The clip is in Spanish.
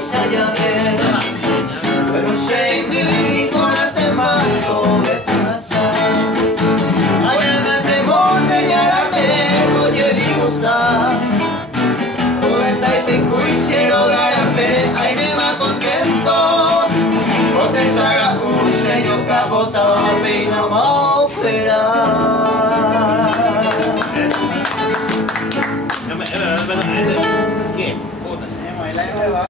sa llavera. Pero segui con el temazo de casa. Allá te monte y ahora tengo yo disgusta. 95 y 0 garape, ahí me va contento. Porque salga un sello capotado, peinado.